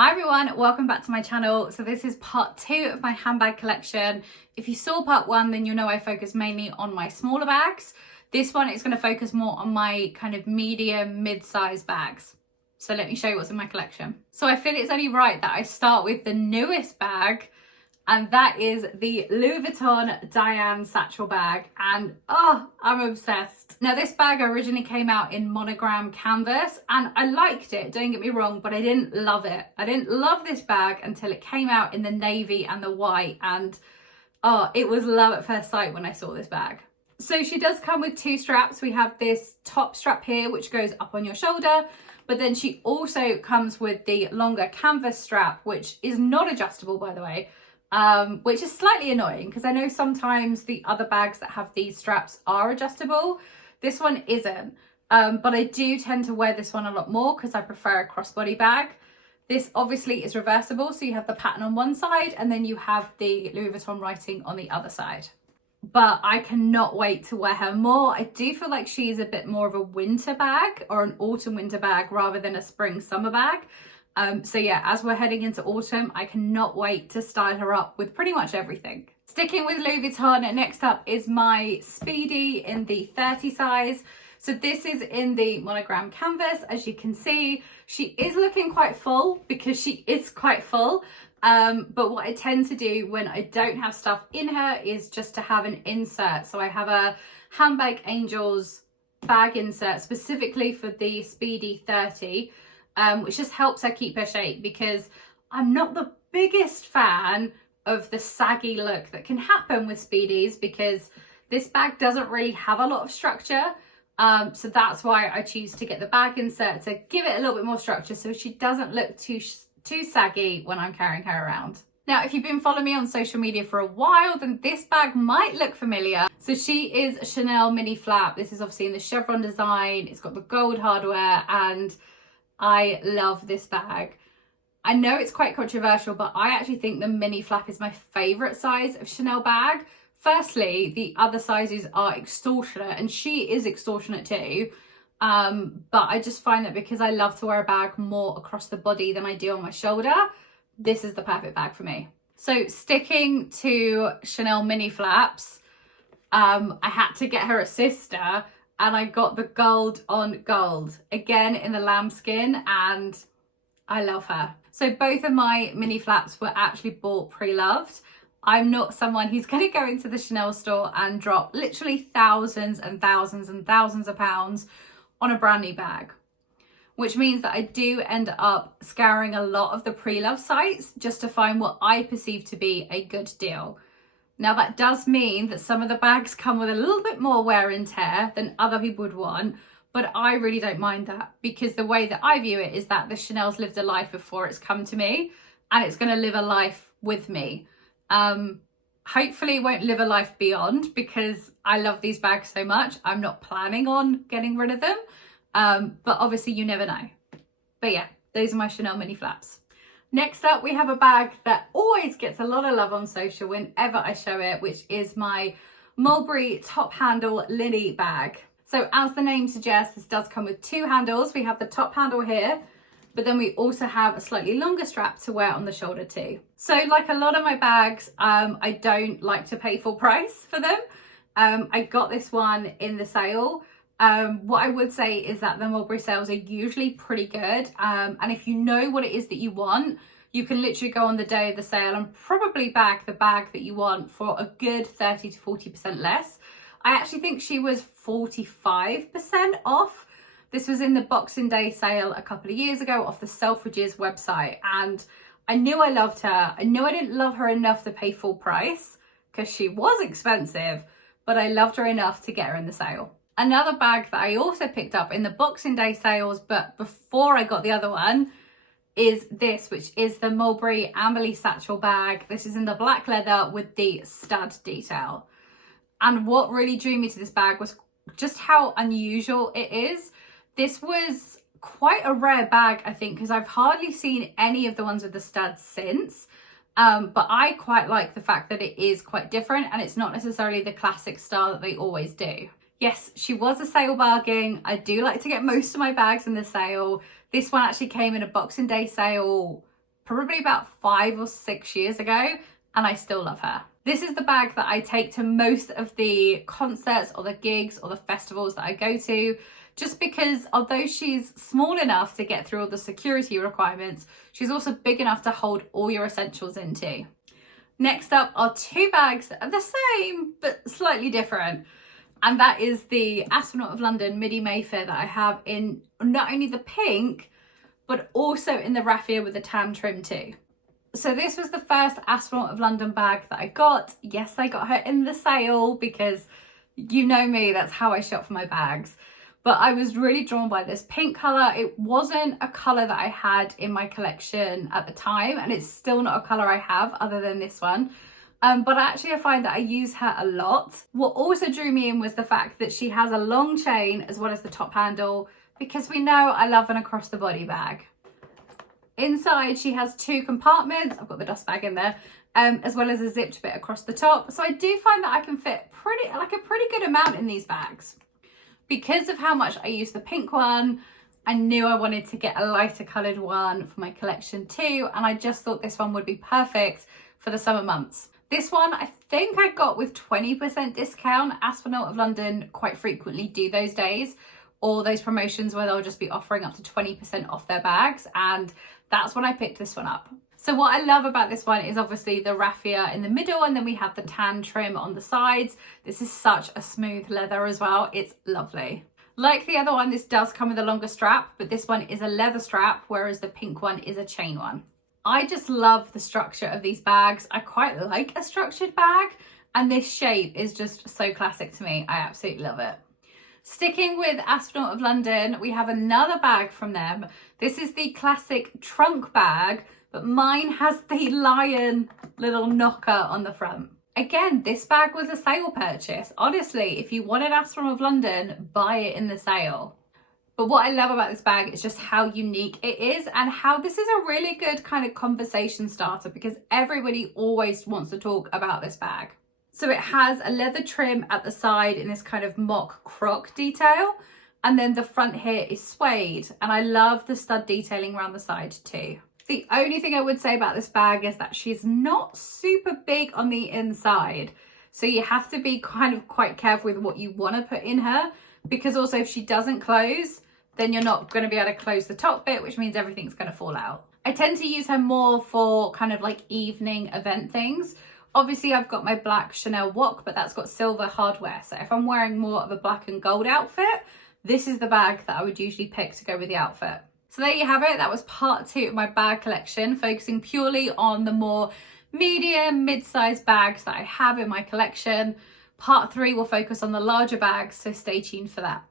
Hi everyone, welcome back to my channel. So this is part 2 of my handbag collection. If you saw part 1, then you'll know I focus mainly on my smaller bags. This one is going to focus more on my kind of medium, mid-size bags. So let me show you what's in my collection. So I feel it's only right that I start with the newest bag, and that is the Louis Vuitton Diane satchel bag, and I'm obsessed. Now this bag originally came out in monogram canvas and I liked it, don't get me wrong, but I didn't love it. I didn't love this bag until it came out in the navy and the white, and it was love at first sight when I saw this bag. So she does come with 2 straps. We have this top strap here which goes up on your shoulder, but then she also comes with the longer canvas strap, which is not adjustable, by the way. Which is slightly annoying because I know sometimes the other bags that have these straps are adjustable. This one isn't, but I do tend to wear this one a lot more because I prefer a crossbody bag. This obviously is reversible, so you have the pattern on one side and then you have the Louis Vuitton writing on the other side. But I cannot wait to wear her more. I do feel like she is a bit more of a winter bag or an autumn winter bag rather than a spring summer bag. So yeah, as we're heading into autumn, I cannot wait to style her up with pretty much everything. Sticking with Louis Vuitton, next up is my Speedy in the 30 size. So this is in the monogram canvas. As you can see, she is looking quite full because she is quite full. But what I tend to do when I don't have stuff in her is just to have an insert. So I have a Handbag Angels bag insert specifically for the Speedy 30. Which just helps her keep her shape, because I'm not the biggest fan of the saggy look that can happen with Speedies, because this bag doesn't really have a lot of structure. So that's why I choose to get the bag insert to give it a little bit more structure so she doesn't look too saggy when I'm carrying her around. Now, if you've been following me on social media for a while, then this bag might look familiar. So she is a Chanel mini flap. This is obviously in the chevron design. It's got the gold hardware and I love this bag. I know it's quite controversial, but I actually think the mini flap is my favourite size of Chanel bag. Firstly, the other sizes are extortionate, and she is extortionate too. But I just find that because I love to wear a bag more across the body than I do on my shoulder, this is the perfect bag for me. So sticking to Chanel mini flaps, I had to get her a sister. And I got the gold on gold, again in the lambskin, and I love her. So both of my mini flaps were actually bought pre-loved. I'm not someone who's going to go into the Chanel store and drop literally thousands and thousands and thousands of pounds on a brand new bag. Which means that I do end up scouring a lot of the pre-loved sites just to find what I perceive to be a good deal. Now that does mean that some of the bags come with a little bit more wear and tear than other people would want, but I really don't mind that, because the way that I view it is that the Chanel's lived a life before it's come to me, and it's going to live a life with me. Hopefully it won't live a life beyond, because I love these bags so much. I'm not planning on getting rid of them, but obviously you never know. But yeah, those are my Chanel mini flaps. Next up, we have a bag that always gets a lot of love on social whenever I show it, which is my Mulberry top handle Lily bag. So as the name suggests, this does come with 2 handles. We have the top handle here, but then we also have a slightly longer strap to wear on the shoulder too. So like a lot of my bags, I don't like to pay full price for them. I got this one in the sale. What I would say is that the Mulberry sales are usually pretty good, and if you know what it is that you want, you can literally go on the day of the sale and probably bag the bag that you want for a good 30 to 40% less. I actually think she was 45% off. This was in the Boxing Day sale a couple of years ago off the Selfridges website, and I knew I loved her. I knew I didn't love her enough to pay full price because she was expensive, but I loved her enough to get her in the sale. Another bag that I also picked up in the Boxing Day sales, but before I got the other one, is this, which is the Mulberry Amberley satchel bag. This is in the black leather with the stud detail. And what really drew me to this bag was just how unusual it is. This was quite a rare bag, I think, because I've hardly seen any of the ones with the studs since. But I quite like the fact that it is quite different and it's not necessarily the classic style that they always do. Yes, she was a sale bargain. I do like to get most of my bags in the sale. This one actually came in a Boxing Day sale probably about 5 or 6 years ago, and I still love her. This is the bag that I take to most of the concerts or the gigs or the festivals that I go to, just because although she's small enough to get through all the security requirements, she's also big enough to hold all your essentials into. Next up are 2 bags that are the same, but slightly different. And that is the Astronaut of London Midi Mayfair that I have in not only the pink, but also in the raffia with the tan trim too. So this was the first Astronaut of London bag that I got. Yes, I got her in the sale because you know me, that's how I shop for my bags. But I was really drawn by this pink colour. It wasn't a colour that I had in my collection at the time, and it's still not a colour I have other than this one. But actually I find that I use her a lot. What also drew me in was the fact that she has a long chain as well as the top handle, because we know I love an across the body bag. Inside she has 2 compartments. I've got the dust bag in there, as well as a zipped bit across the top. So I do find that I can fit a pretty good amount in these bags. Because of how much I use the pink one, I knew I wanted to get a lighter coloured one for my collection too, and I just thought this one would be perfect for the summer months. This one I think I got with 20% discount. Astronaut of London quite frequently do those days, or those promotions where they'll just be offering up to 20% off their bags, and that's when I picked this one up. So what I love about this one is obviously the raffia in the middle, and then we have the tan trim on the sides. This is such a smooth leather as well. It's lovely. Like the other one, this does come with a longer strap, but this one is a leather strap, whereas the pink one is a chain one. I just love the structure of these bags. I quite like a structured bag, and this shape is just so classic to me. I absolutely love it. Sticking with Astronaut of London, we have another bag from them. This is the classic trunk bag, but mine has the lion little knocker on the front. Again, this bag was a sale purchase. Honestly, if you wanted Astronaut of London, buy it in the sale. But what I love about this bag is just how unique it is, and how this is a really good kind of conversation starter, because everybody always wants to talk about this bag. So it has a leather trim at the side in this kind of mock croc detail, and then the front here is suede, and I love the stud detailing around the side too. The only thing I would say about this bag is that she's not super big on the inside. So you have to be kind of quite careful with what you want to put in her, because also if she doesn't close, then you're not going to be able to close the top bit, which means everything's going to fall out. I tend to use her more for kind of like evening event things. Obviously I've got my black Chanel wok, but that's got silver hardware. So if I'm wearing more of a black and gold outfit, this is the bag that I would usually pick to go with the outfit. So there you have it. That was part 2 of my bag collection, focusing purely on the more medium, mid-sized bags that I have in my collection. Part 3 will focus on the larger bags, so stay tuned for that.